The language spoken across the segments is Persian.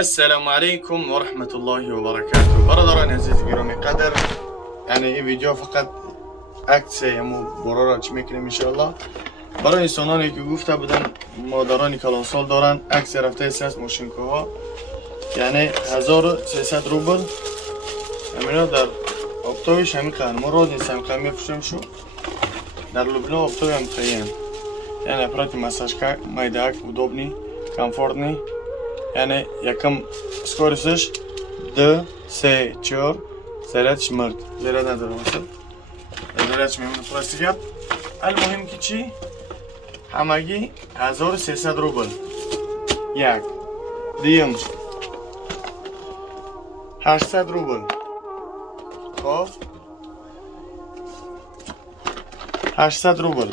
السلام عليكم ورحمة الله وبركاته. برادران عزیز گرامی قدر، یعنی این ویدیو فقط عکس مو برا چی میکنیم انشاءالله برای انسانانی که گفته بودن مادرانی کلانسال دارن عکس رفته سیاست ماشینکوها، یعنی 1300 روبل همینا در اکتوبرش همین قدر ما رو نیست همین قدر میفروشیم شو در لبنان اکتوبر هم خیلی یعنی اپرات مساج که مایدهک удобний комфортный، یعنی یکم скоростش 2 3 4 зарядش مرد заряд نداره مثلا зарядش میمونه پلاستیک. المهم که چی همگی 1300 روبل یک دیم 800 روبل. خب 800 روبل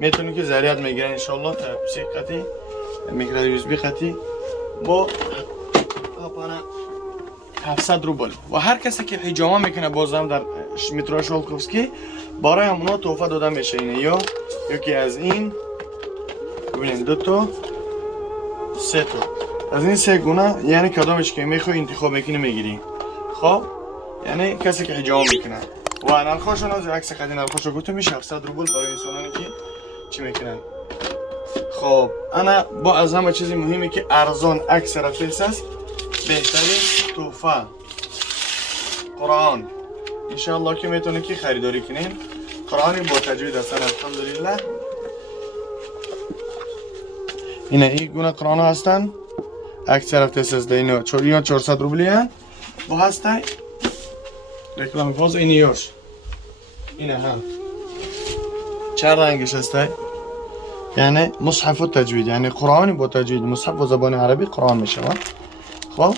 میتونی که заряд میگیره انشالله تا سی قطعی میکرد یوزبی خطی با 700 روبل. و هر کسی که حجامه میکنه بازم در مترو شولکوفسکی برای همونا تحفه داده میشه. اینه یا یکی از این ببینید دو تا سه تا از این سه گونه، یعنی کدامش که میخوای انتخاب میکنی میگیری. خب یعنی کسی که حجامه میکنه و نرخاشون از عکس قدیم نرخاشو گفتم میشه 700 روبل برای انسانانی که چی میکنن. خب انا با از همه چیزی مهمی که ارزان عکس رفته است بهترین تحفه قرآن انشاءالله که میتونه که خریداری کنین. قرآنی با تجوید هستن الحمدلله. اینه این گونه قرآن هستن عکس رفته است اینا 400 روبلی هستن و هسته رکلام باز این یوش اینه هم چه رنگش هسته یعنی مصحف و تجوید، یعنی قرآنی با تجوید مصحف و زبان عربی قرآن میشه. خب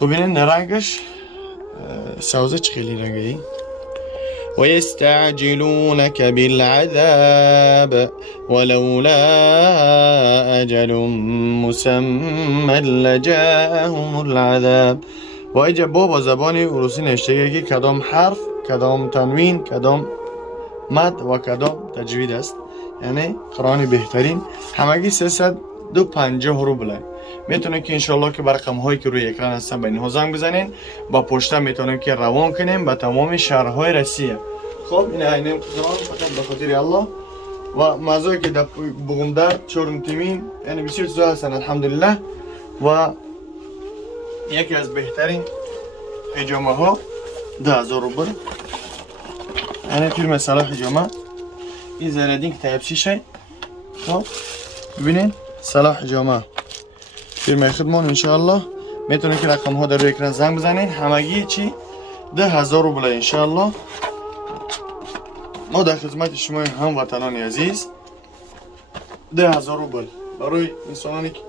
ببینید رنگش سوزه چه خیلی رنگی. و یستعجلونک بالعذاب ولولا اجل مسمى لجاءهم العذاب. و اینجا با زبان روسی نوشته که کدام حرف کدام تنوین کدام مد و کدام تجوید است. یعنی قرآن بهترین همگی 350 روبله. میتونه که انشالله که بر رقم هایی که روی اکران هستن به اینها زنگ بزنین با پشت میتونیم که روان کنیم به تمام شهرهای روسیه. خب این عینه قرآن فقط به خاطر الله و مزایی که در بغمدر چورم تیمین یعنی بسیار چیزا هستن الحمدلله. و یکی از بهترین حجامه ها 10,000 روبل، یعنی فیلم صلاح حجامه این زردین که تایب شیشه. خب ببینین صلاح حجامه فیلم خدمون انشاءالله میتونه که رقم ها در روی اکران زنگ بزنین. همگی چی 10,000 روبل انشاءالله. ما در خدمت شما هم وطنان عزیز 10,000 روبل برای انسانانی که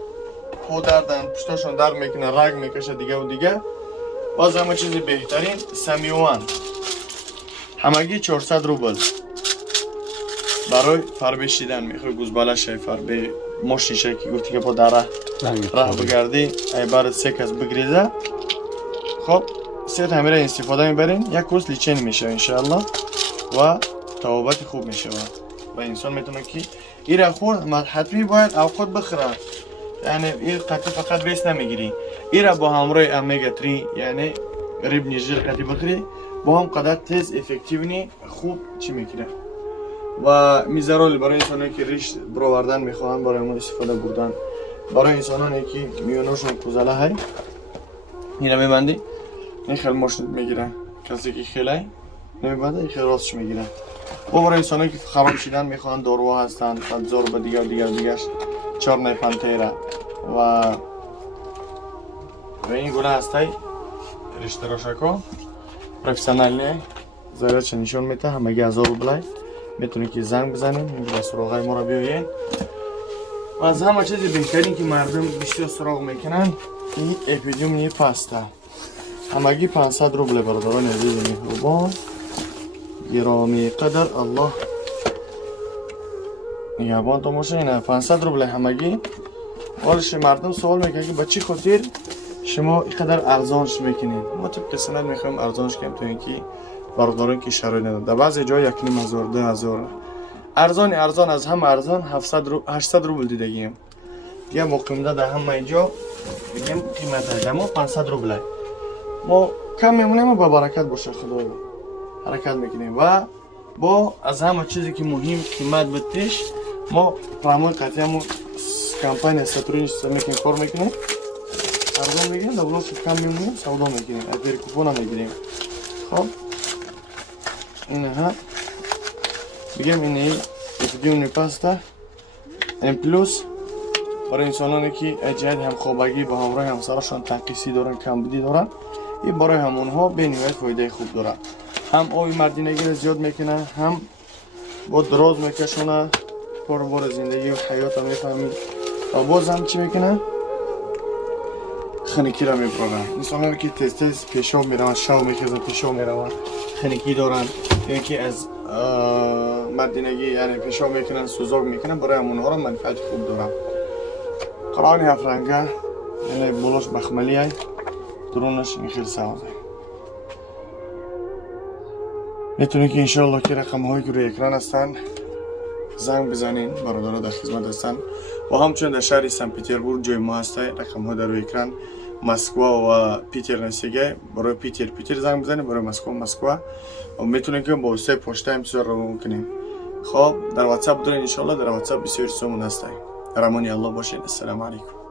پا دردن پشتاشون درد میکنه رگ میکشه دیگه و دیگه. باز همه چیز بهترین سمیوان همگی 400 روبل برای فربه شیدن میخوای گوزباله شای فربه ماشین شای که گفتی که با در راه بگردی ای بر سک از بگریزه. خب سه همیره استفاده میبرین یک کورس لیچین میشه انشاءالله و توابت خوب میشه و انسان میتونه که این را خورد حتمی باید اوقات بخوره. یعنی این قطعه فقط بیس نمیگیری، این را با همراه امیگا 3 یعنی ریب نیجر قطعه بخوری با هم قدر تیز افکتیونی خوب چی میکنه. و میزرال برای انسانایی که ریش برآوردن میخوان برای ما استفاده بردن برای انسانانی که میوناشون کوزله های اینا میبندی این خیلی ماشین میگیره. کسی که خیلی نمیبنده این خیلی راستش میگیره. و برای انسانایی که خراب شدن میخوان داروها هستن فبزار و دیگرش چارنای پنتیره و این گونه هسته رشته راشاکو پروفیسیونالی زیادش نشون میده. همگی 1000 روبل میتونی که زنگ بزنین به سراغ ما را بیاین. و از همه چیز بهترین که مردم بیشتر سراغ میکنن این اپیدیوم نی پاستا همگی 500 روبل برادران عزیز مهربان گرامی قدر الله یابان تو موشه اینه 500 روبل همگی. وارش مردم سوال میکنه که با چی خاطر شما اینقدر ارزانش میکنین. ما طبق سند میخوایم ارزانش کنیم تو اینکه برادران که شرایط ندارن در بعضی جای 1,500 2,000 ارزان از هم ارزان 800 روبل دیدگیم دیگه مقیمده در همه اینجا بگیم قیمت دمو 500 روبل ما کم میمونیم و با برکت باشه خدا حرکت میکنیم و با از همه چیزی که مهم قیمت بتیش ما پرامون قطعی همون کمپانی سترونیش میکنیم کار میکنیم ارزان میگیریم در بلاس کم میمونیم سودا میکنیم ادیر کوپون هم میگیریم خب اینه ها بگیم اینه افیدیونی پاستا ام پلوس برای انسانانی که اجهاد هم خوابگی با همراه همسرشان تنقیسی دارن کمبودی دارن این برای همونها به نهایت فایده خوب داره هم آوی مردینگی رو زیاد میکنه هم با دراز میکشونه بار زندگی و حیات هم میفهمید و باز هم چی میکنه خنکی را میبرن انسانانی که تیز تیز پیشاب میرون شاو میخیزن پیشاب میرون خنکی دارن یعنی که از مردینگی یعنی پیشاب میکنن سوزاک میکنن برای همونها را منفعت خوب دارن قرآن افرنگه یعنی بلاش بخملی های درونش این خیلی سوازه میتونی که انشاءالله که رقم هایی که روی اکران هستن زنگ بزنین برادرها در خدمت هستن و همچنین در شهر سن پتربورگ جای ما هسته رقم ها در روی اکران مسکوا و پیتر نسیگه برای پیتر زنگ بزنین برای مسکوا و میتونین که با واسطه پشته هم بسیار رو کنیم خب در واتساپ دارین انشاءالله در واتساپ بسیار سومون هسته در امان الله باشین السلام علیکم